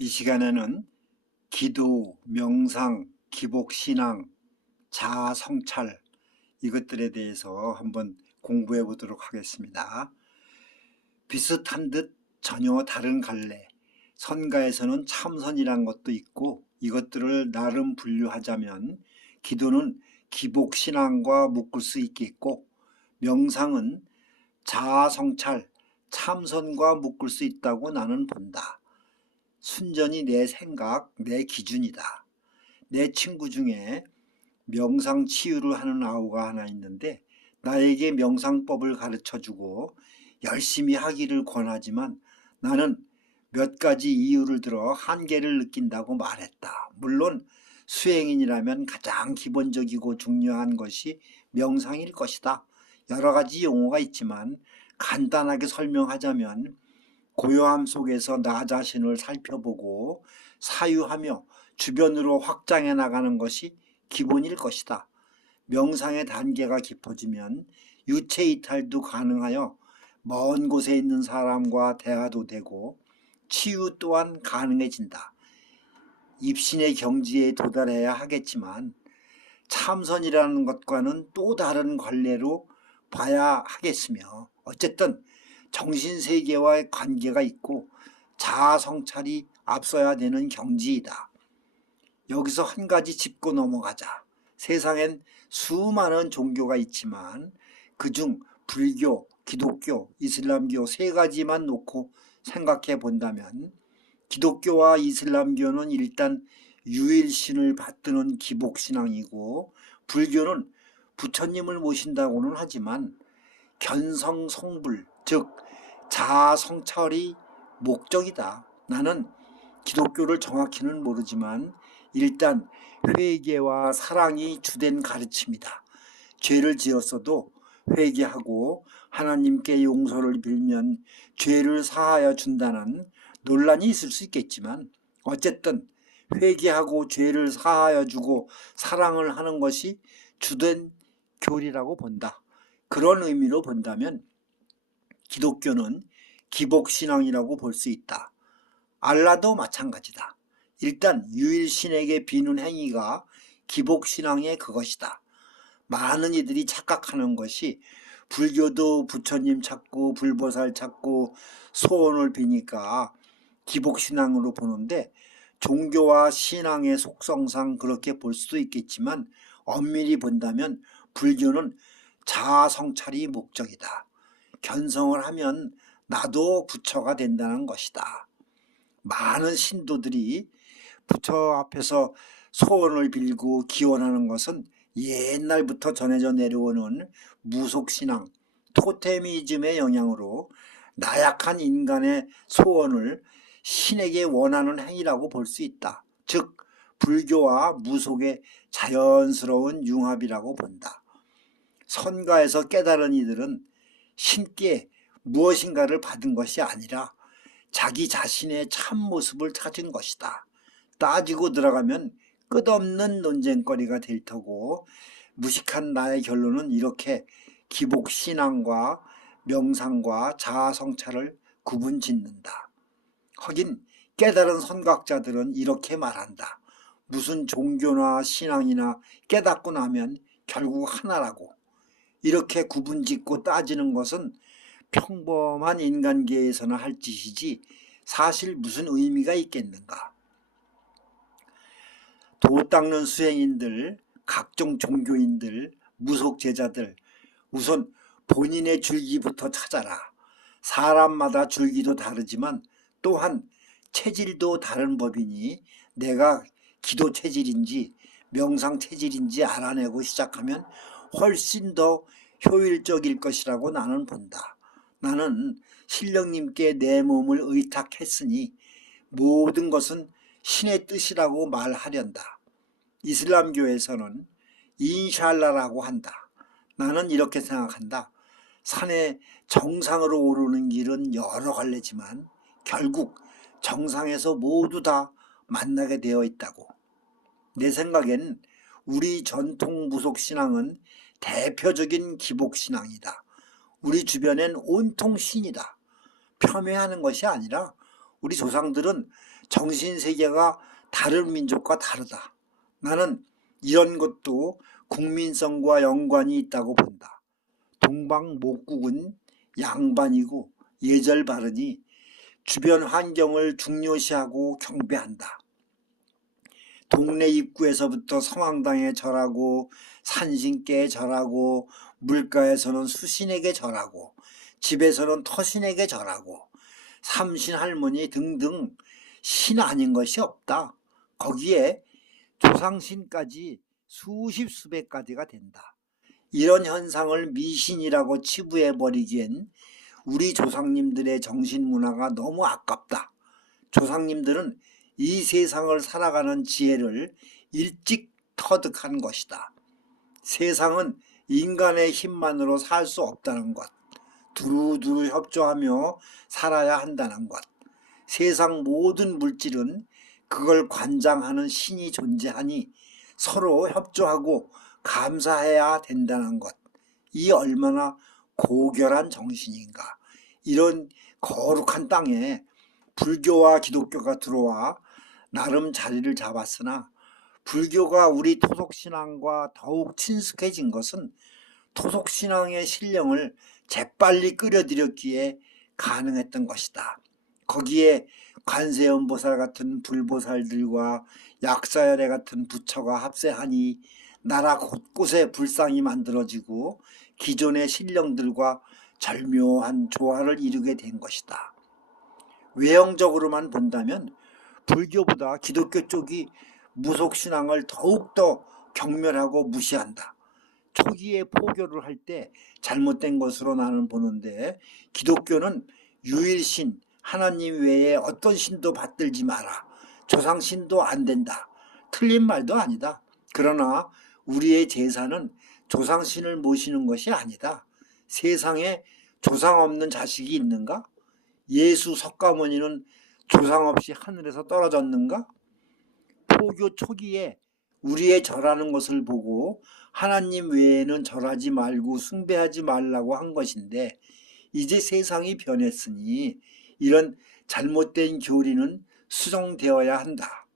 이 시간에는 기도, 명상, 기복신앙, 자아성찰 이것들에 대해서 한번 공부해 보도록 하겠습니다. 비슷한 듯 전혀 다른 갈래. 선가에서는 참선이란 것도 있고 이것들을 나름 분류하자면 기도는 기복신앙과 묶을 수 있겠고 명상은 자아성찰, 참선과 묶을 수 있다고 나는 본다. 순전히 내 생각, 내 기준이다. 내 친구 중에 명상 치유를 하는 아우가 하나 있는데 나에게 명상법을 가르쳐주고 열심히 하기를 권하지만 나는 몇 가지 이유를 들어 한계를 느낀다고 말했다. 물론 수행인이라면 가장 기본적이고 중요한 것이 명상일 것이다. 여러 가지 용어가 있지만 간단하게 설명하자면 고요함 속에서 나 자신을 살펴보고 사유하며 주변으로 확장해 나가는 것이 기본일 것이다. 명상의 단계가 깊어지면 유체 이탈도 가능하여 먼 곳에 있는 사람과 대화도 되고 치유 또한 가능해진다. 입신의 경지에 도달해야 하겠지만 참선이라는 것과는 또 다른 관례로 봐야 하겠으며 어쨌든 정신세계와의 관계가 있고 자아성찰이 앞서야 되는 경지이다. 여기서 한 가지 짚고 넘어가자. 세상엔 수많은 종교가 있지만 그중 불교, 기독교, 이슬람교 세 가지만 놓고 생각해 본다면 기독교와 이슬람교는 일단 유일신을 받드는 기복신앙이고 불교는 부처님을 모신다고는 하지만 견성성불, 즉 자아성찰이 목적이다. 나는 기독교를 정확히는 모르지만 일단 회개와 사랑이 주된 가르침이다. 죄를 지었어도 회개하고 하나님께 용서를 빌면 죄를 사하여 준다는 논란이 있을 수 있겠지만 어쨌든 회개하고 죄를 사하여 주고 사랑을 하는 것이 주된 교리라고 본다. 그런 의미로 본다면 기독교는 기복신앙이라고 볼 수 있다. 알라도 마찬가지다. 일단 유일신에게 비는 행위가 기복신앙의 그것이다. 많은 이들이 착각하는 것이 불교도 부처님 찾고 불보살 찾고 소원을 비니까 기복신앙으로 보는데 종교와 신앙의 속성상 그렇게 볼 수도 있겠지만 엄밀히 본다면 불교는 자아성찰이 목적이다. 견성을 하면 나도 부처가 된다는 것이다. 많은 신도들이 부처 앞에서 소원을 빌고 기원하는 것은 옛날부터 전해져 내려오는 무속신앙, 토테미즘의 영향으로 나약한 인간의 소원을 신에게 원하는 행위라고 볼 수 있다. 즉 불교와 무속의 자연스러운 융합이라고 본다. 선가에서 깨달은 이들은 신께 무엇인가를 받은 것이 아니라 자기 자신의 참모습을 찾은 것이다. 따지고 들어가면 끝없는 논쟁거리가 될 터고 무식한 나의 결론은 이렇게 기복신앙과 명상과 자아성찰을 구분짓는다. 하긴 깨달은 선각자들은 이렇게 말한다. 무슨 종교나 신앙이나 깨닫고 나면 결국 하나라고. 이렇게 구분짓고 따지는 것은 평범한 인간계에서나 할 짓이지 사실 무슨 의미가 있겠는가. 도 닦는 수행인들, 각종 종교인들, 무속제자들 우선 본인의 줄기부터 찾아라. 사람마다 줄기도 다르지만 또한 체질도 다른 법이니 내가 기도 체질인지 명상 체질인지 알아내고 시작하면 훨씬 더 효율적일 것이라고 나는 본다. 나는 신령님께 내 몸을 의탁했으니 모든 것은 신의 뜻이라고 말하련다. 이슬람교에서는 인샬라라고 한다. 나는 이렇게 생각한다. 산의 정상으로 오르는 길은 여러 갈래지만 결국 정상에서 모두 다 만나게 되어 있다고. 내 생각엔 우리 전통 무속신앙은 대표적인 기복신앙이다. 우리 주변엔 온통 신이다. 폄훼하는 것이 아니라 우리 조상들은 정신세계가 다른 민족과 다르다. 나는 이런 것도 국민성과 연관이 있다고 본다. 동방목국은 양반이고 예절 바르니 주변 환경을 중요시하고 경배한다. 동네 입구에서부터 성황당에 절하고 산신께에 절하고 물가에서는 수신에게 절하고 집에서는 터신에게 절하고 삼신 할머니 등등 신 아닌 것이 없다. 거기에 조상신까지 수십 수백 가지가 된다. 이런 현상을 미신이라고 치부해버리기엔 우리 조상님들의 정신문화가 너무 아깝다. 조상님들은 이 세상을 살아가는 지혜를 일찍 터득한 것이다. 세상은 인간의 힘만으로 살 수 없다는 것, 두루두루 협조하며 살아야 한다는 것, 세상 모든 물질은 그걸 관장하는 신이 존재하니 서로 협조하고 감사해야 된다는 것, 이 얼마나 고결한 정신인가. 이런 거룩한 땅에 불교와 기독교가 들어와 나름 자리를 잡았으나 불교가 우리 토속신앙과 더욱 친숙해진 것은 토속신앙의 신령을 재빨리 끌어들였기에 가능했던 것이다. 거기에 관세음보살 같은 불보살들과 약사열애 같은 부처가 합세하니 나라 곳곳에 불상이 만들어지고 기존의 신령들과 절묘한 조화를 이루게 된 것이다. 외형적으로만 본다면 불교보다 기독교 쪽이 무속신앙을 더욱더 경멸하고 무시한다. 초기에 포교를 할 때 잘못된 것으로 나는 보는데 기독교는 유일신 하나님 외에 어떤 신도 받들지 마라. 조상신도 안 된다. 틀린 말도 아니다. 그러나 우리의 제사는 조상신을 모시는 것이 아니다. 세상에 조상 없는 자식이 있는가? 예수 석가모니는 조상 없이 하늘에서 떨어졌는가? 포교 초기에 우리의 절하는 것을 보고 하나님 외에는 절하지 말고 숭배하지 말라고 한 것인데 이제 세상이 변했으니 이런 잘못된 교리는 수정되어야 한다.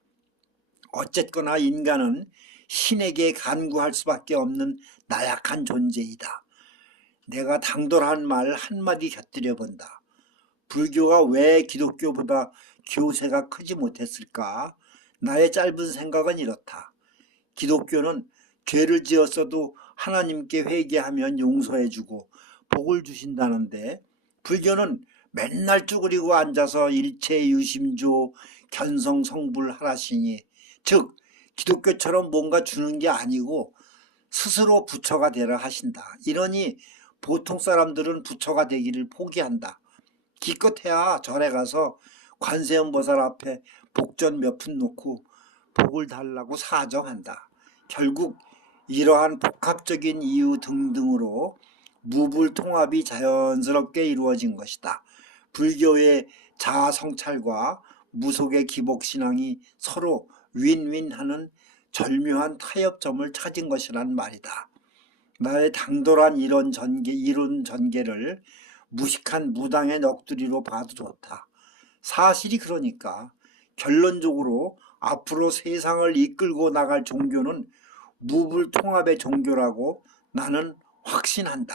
어쨌거나 인간은 신에게 간구할 수밖에 없는 나약한 존재이다. 내가 당돌한 말 한마디 곁들여 본다. 불교가 왜 기독교보다 교세가 크지 못했을까? 나의 짧은 생각은 이렇다. 기독교는 죄를 지었어도 하나님께 회개하면 용서해주고 복을 주신다는데 불교는 맨날 쭈그리고 앉아서 일체유심조 견성성불하라시니, 즉 기독교처럼 뭔가 주는 게 아니고 스스로 부처가 되라 하신다. 이러니 보통 사람들은 부처가 되기를 포기한다. 기껏해야 절에 가서 관세음보살 앞에 복전 몇 푼 놓고 복을 달라고 사정한다. 결국 이러한 복합적인 이유 등등으로 무불통합이 자연스럽게 이루어진 것이다. 불교의 자아성찰과 무속의 기복신앙이 서로 윈윈하는 절묘한 타협점을 찾은 것이란 말이다. 나의 당돌한 이론 전개를 무식한 무당의 넋두리로 봐도 좋다. 사실이 그러니까 결론적으로 앞으로 세상을 이끌고 나갈 종교는 무불통합의 종교라고 나는 확신한다.